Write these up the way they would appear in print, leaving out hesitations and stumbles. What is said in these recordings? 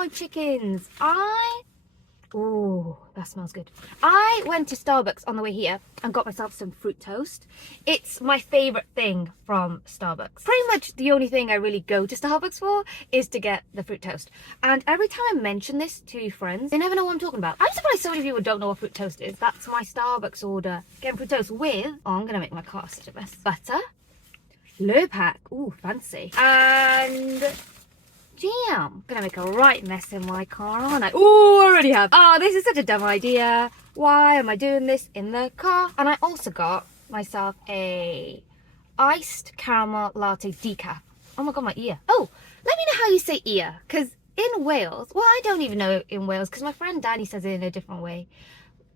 fried chickens. Oh, that smells good. I went to Starbucks on the way here and got myself some fruit toast. It's my favorite thing from Starbucks. Pretty much the only thing I really go to Starbucks for is to get the fruit toast. And every time I mention this to friends, they never know what I'm talking about. I'm surprised so many people don't know what fruit toast is. That's my Starbucks order. Getting fruit toast with, oh, I'm gonna make my car such a mess. Butter, Lurpak, ooh, fancy, and jam. Gonna make a right mess in my car, aren't I? Oh, I already have. Oh, this is such a dumb idea. Why am I doing this in the car? And I also got myself a iced caramel latte decaf. Oh my god, my ear. Oh, let me know how you say ear, because in Wales, well, I don't even know in Wales, because my friend Danny says it in a different way.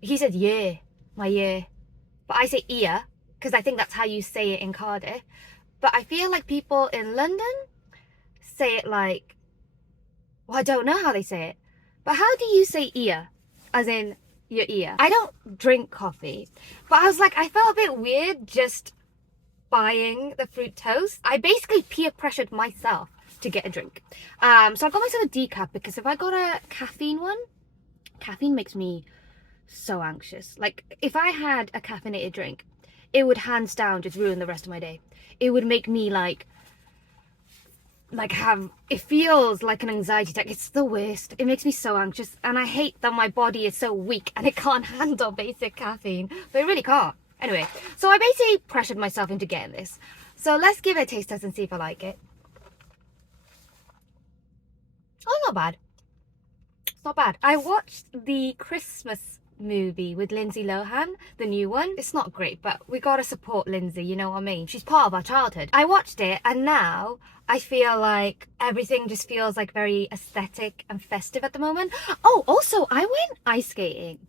He said yeah, my ear, but I say ear because I think that's how you say it in Cardiff. But I feel like people in London say it like, well, I don't know how they say it, but how do you say ear, as in your ear? I don't drink coffee, but I was like, I felt a bit weird just buying the fruit toast. I basically peer pressured myself to get a drink. So I got myself a decaf because if I got a caffeine one, caffeine makes me so anxious. Like if I had a caffeinated drink, it would hands down just ruin the rest of my day. It would make me like have, it feels like an anxiety attack. It's the worst. It makes me so anxious, and I hate that my body is so weak and it can't handle basic caffeine, but it really can't. Anyway, so I basically pressured myself into getting this. So let's give it a taste test and see if I like it. Oh, not bad. It's not bad. I watched the Christmas movie with Lindsay Lohan, the new one. It's not great, but we gotta support Lindsay, you know what I mean? She's part of our childhood. I watched it and now I feel like everything just feels like very aesthetic and festive at the moment. Oh, also I went ice skating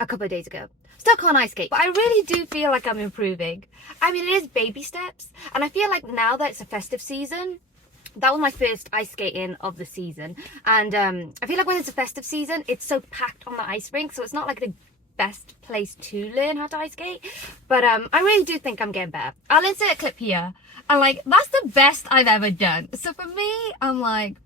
a couple of days ago. Still can't ice skate, but I really do feel like I'm improving. I mean, it is baby steps, and I feel like now that it's a festive season, that was my first ice skating of the season, and I feel like when it's a festive season, it's so packed on the ice rink, so it's not like the best place to learn how to ice skate. But I really do think I'm getting better. I'll insert a clip here, and like that's the best I've ever done. So for me, I'm like,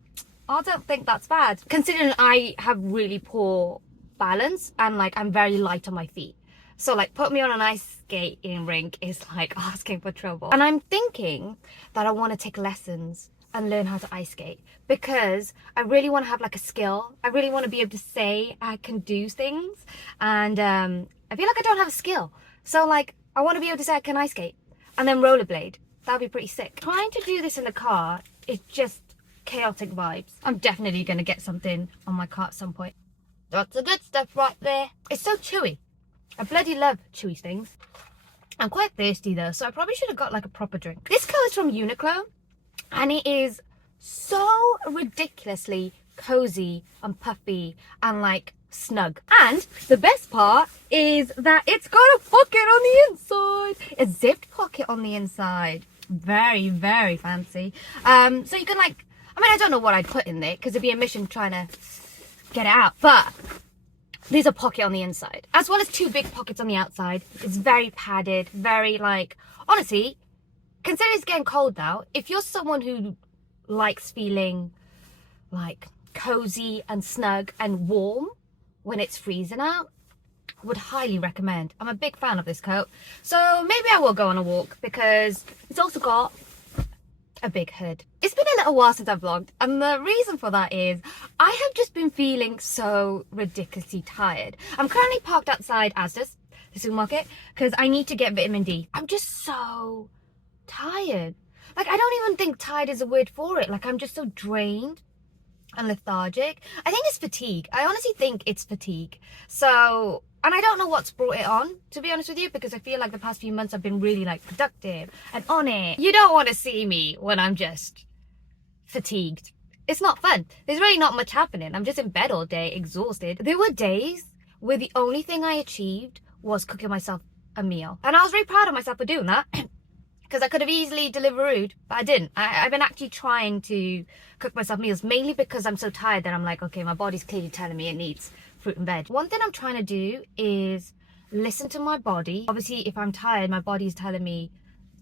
I don't think that's bad, considering I have really poor balance and like I'm very light on my feet. So like put me on an ice skating rink is like asking for trouble. And I'm thinking that I want to take lessons and learn how to ice skate because I really want to have like a skill. I really want to be able to say I can do things, and I feel like I don't have a skill. So like I want to be able to say I can ice skate and then rollerblade. That'd be pretty sick. Trying to do this in the car is just chaotic vibes. I'm definitely going to get something on my car at some point. That's the good stuff right there. It's so chewy. I bloody love chewy things. I'm quite thirsty though, so I probably should have got like a proper drink. This coat is from Uniqlo, and it is so ridiculously cozy and puffy and like snug. And the best part is that it's got a pocket on the inside, a zipped pocket on the inside. Very, very fancy. So you can like, I mean, I don't know what I'd put in there because it'd be a mission trying to get it out, but there's a pocket on the inside as well as two big pockets on the outside. It's very padded, very like, honestly, consider it's getting cold now. If you're someone who likes feeling like cozy and snug and warm when it's freezing out, I would highly recommend. I'm a big fan of this coat, so maybe I will go on a walk because it's also got a big hood. It's been a little while since I've vlogged, and the reason for that is I have just been feeling so ridiculously tired. I'm currently parked outside Asda's, the supermarket, because I need to get vitamin D. I'm just so tired. Like, I don't even think tired is a word for it. Like, I'm just so drained and lethargic. I think it's fatigue. I honestly think it's fatigue. So, and I don't know what's brought it on, to be honest with you, because I feel like the past few months I've been really like productive and on it. You don't want to see me when I'm just fatigued. It's not fun. There's really not much happening. I'm just in bed all day, exhausted. There were days where the only thing I achieved was cooking myself a meal. And I was really proud of myself for doing that. Because I could have easily Deliveroo'd, but I didn't. I've been actually trying to cook myself meals, mainly because I'm so tired that I'm like, okay, my body's clearly telling me it needs fruit and veg. One thing I'm trying to do is listen to my body. Obviously, if I'm tired, my body's telling me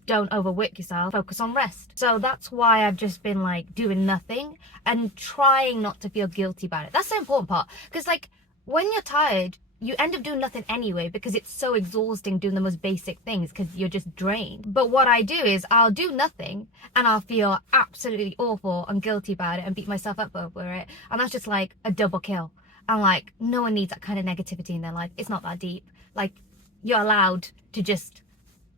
don't overwork yourself, focus on rest. So that's why I've just been like doing nothing and trying not to feel guilty about it. That's the important part, because like when you're tired, you end up doing nothing anyway because it's so exhausting doing the most basic things because you're just drained. But what I do is I'll do nothing and I'll feel absolutely awful and guilty about it and beat myself up over it, and that's just like a double kill. And like, no one needs that kind of negativity in their life. It's not that deep. Like, you're allowed to just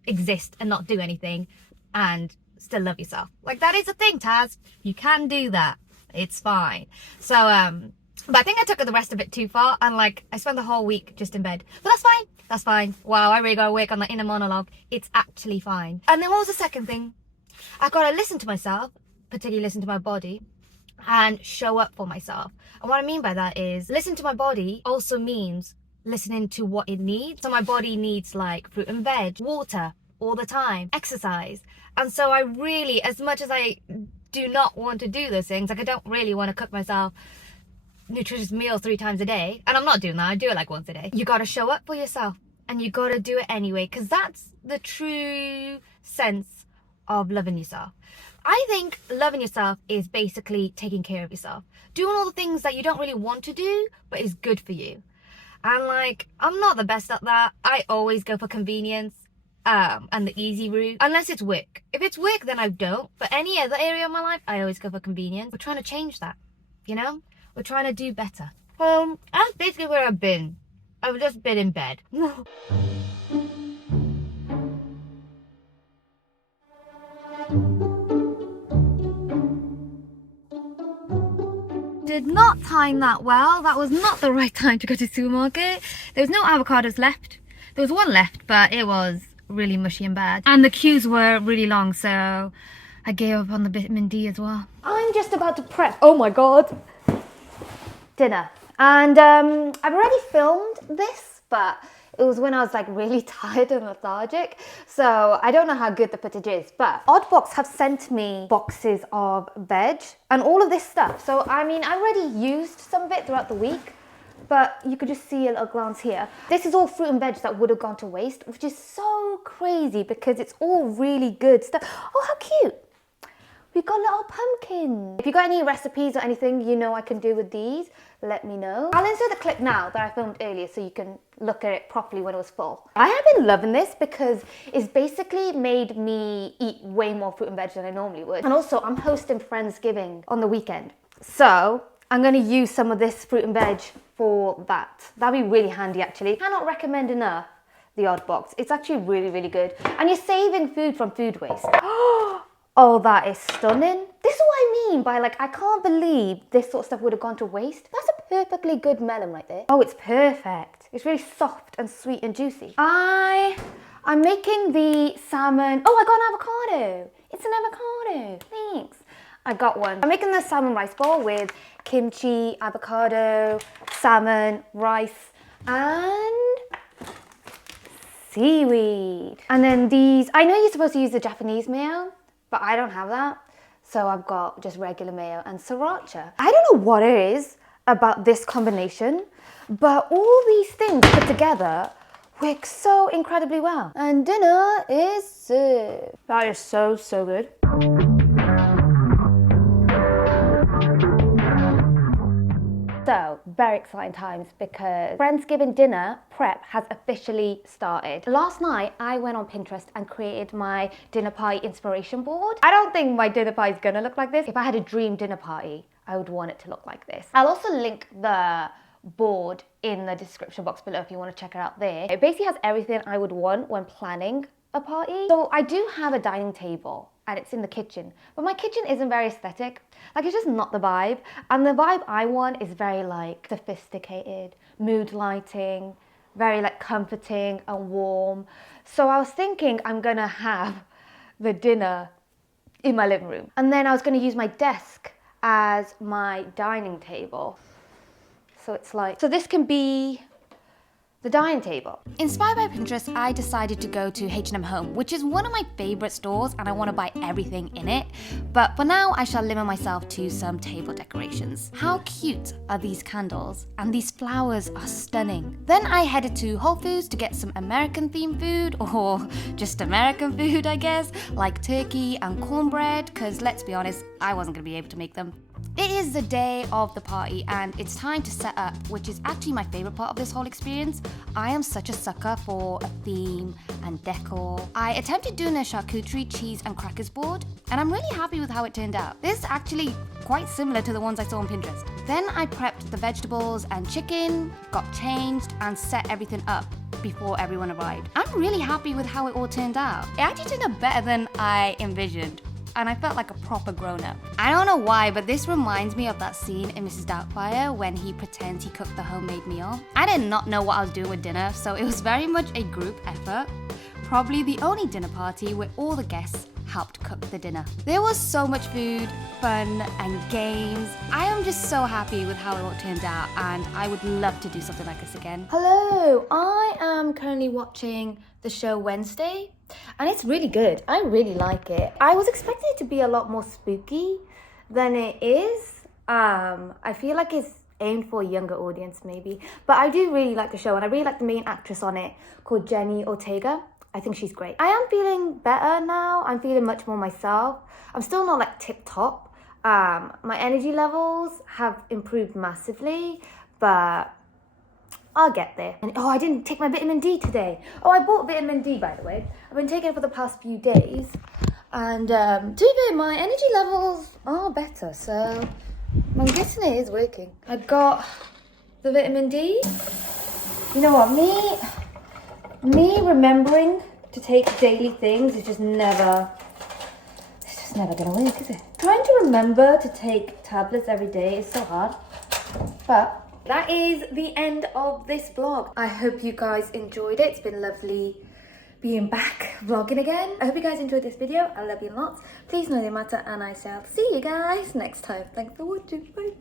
exist and not do anything and still love yourself. Like, that is a thing, Taz. You can do that. It's fine. So but I think I took the rest of it too far, and like I spent the whole week just in bed. But that's fine. That's fine. Wow, I really gotta work on that inner monologue. It's actually fine. And then what was the second thing? I gotta listen to myself, particularly listen to my body, and show up for myself. And what I mean by that is listen to my body also means listening to what it needs. So my body needs like fruit and veg, water all the time, exercise. And so I really, as much as I do not want to do those things, like I don't really want to cook myself nutritious meals 3 times a day, and I'm not doing that. I do it like once a day. You got to show up for yourself, and you got to do it anyway, because that's the true sense of loving yourself. I think loving yourself is basically taking care of yourself, doing all the things that you don't really want to do but is good for you. And like, I'm not the best at that. I always go for convenience and the easy route, unless it's work. If it's work, then I don't. But any other area of my life, I always go for convenience. We're trying to change that, you know? We're trying to do better. That's basically where I've been. I've just been in bed. Did not time that well. That was not the right time to go to the supermarket. There was no avocados left. There was one left, but it was really mushy and bad. And the queues were really long, so I gave up on the vitamin D as well. I'm just about to prep, oh my god, dinner. And I've already filmed this, but it was when I was like really tired and lethargic, so I don't know how good the footage is. But Oddbox have sent me boxes of veg and all of this stuff. So I mean, I already used some of it throughout the week, but you could just see a little glance here. This is all fruit and veg that would have gone to waste, which is so crazy because it's all really good stuff. Oh, how cute. We've got little pumpkins. If you got any recipes or anything you know I can do with these, let me know. I'll insert the clip now that I filmed earlier so you can look at it properly when it was full. I have been loving this because it's basically made me eat way more fruit and veg than I normally would. And also, I'm hosting friendsgiving on the weekend. So I'm gonna use some of this fruit and veg for that. That'd be really handy actually. I cannot recommend enough the Oddbox. It's actually really, really good. And you're saving food from food waste. Oh, that is stunning. This is what I mean by like, I can't believe this sort of stuff would have gone to waste. That's a perfectly good melon right there. Oh, it's perfect. It's really soft and sweet and juicy. I'm making the salmon. Oh, I got an avocado. It's an avocado. Thanks. I got one. I'm making the salmon rice bowl with kimchi, avocado, salmon, rice, and seaweed. And then these, I know you're supposed to use the Japanese mayo, but I don't have that. So I've got just regular mayo and sriracha. I don't know what it is about this combination, but all these things put together work so incredibly well. And dinner is served. That is so, so good. So, very exciting times because Friendsgiving dinner prep has officially started. Last night, I went on Pinterest and created my dinner party inspiration board. I don't think my dinner party is gonna look like this. If I had a dream dinner party, I would want it to look like this. I'll also link the board in the description box below if you want to check it out there. It basically has everything I would want when planning a party. So I do have a dining table and it's in the kitchen, but my kitchen isn't very aesthetic. Like, it's just not the vibe. And the vibe I want is very like sophisticated, mood lighting, very like comforting and warm. So I was thinking I'm gonna have the dinner in my living room. And then I was gonna use my desk as my dining table. So it's like, so this can be The dining table. Inspired by Pinterest, I decided to go to H&M Home, which is one of my favorite stores and I want to buy everything in it. But for now, I shall limit myself to some table decorations. How cute are these candles? And these flowers are stunning. Then I headed to Whole Foods to get some American themed food, or just American food, I guess, like turkey and cornbread, because let's be honest, I wasn't going to be able to make them. It is the day of the party and it's time to set up, which is actually my favorite part of this whole experience. I am such a sucker for a theme and decor. I attempted doing a charcuterie, cheese and crackers board and I'm really happy with how it turned out. This is actually quite similar to the ones I saw on Pinterest. Then I prepped the vegetables and chicken, got changed and set everything up before everyone arrived. I'm really happy with how it all turned out. It actually turned out better than I envisioned. And I felt like a proper grown-up. I don't know why, but this reminds me of that scene in Mrs. Doubtfire when he pretends he cooked the homemade meal. I did not know what I was doing with dinner, so it was very much a group effort. Probably the only dinner party where all the guests helped cook the dinner. There was so much food, fun, and games. I am just so happy with how it all turned out, and I would love to do something like this again. Hello, I am currently watching the show Wednesday, and it's really good. I really like it. I was expecting it to be a lot more spooky than it is. I feel like it's aimed for a younger audience maybe, but I do really like the show, and I really like the main actress on it called Jenny Ortega. I think she's great. I am feeling better now. I'm feeling much more myself. I'm still not like tip top. My energy levels have improved massively, but I'll get there. And I didn't take my vitamin D today. I bought vitamin D, by the way. I've been taking it for the past few days. And to be fair, my energy levels are better. So I'm guessing it is working. I got the vitamin D. You know what, me remembering to take daily things is just never gonna work, is it? Trying to remember to take tablets every day is so hard. But that is the end of this vlog. I hope you guys enjoyed it. It's been lovely being back vlogging again. I hope you guys enjoyed this video. I love you lots. Please know no matter, and I shall see you guys next time. Thanks for watching. Bye.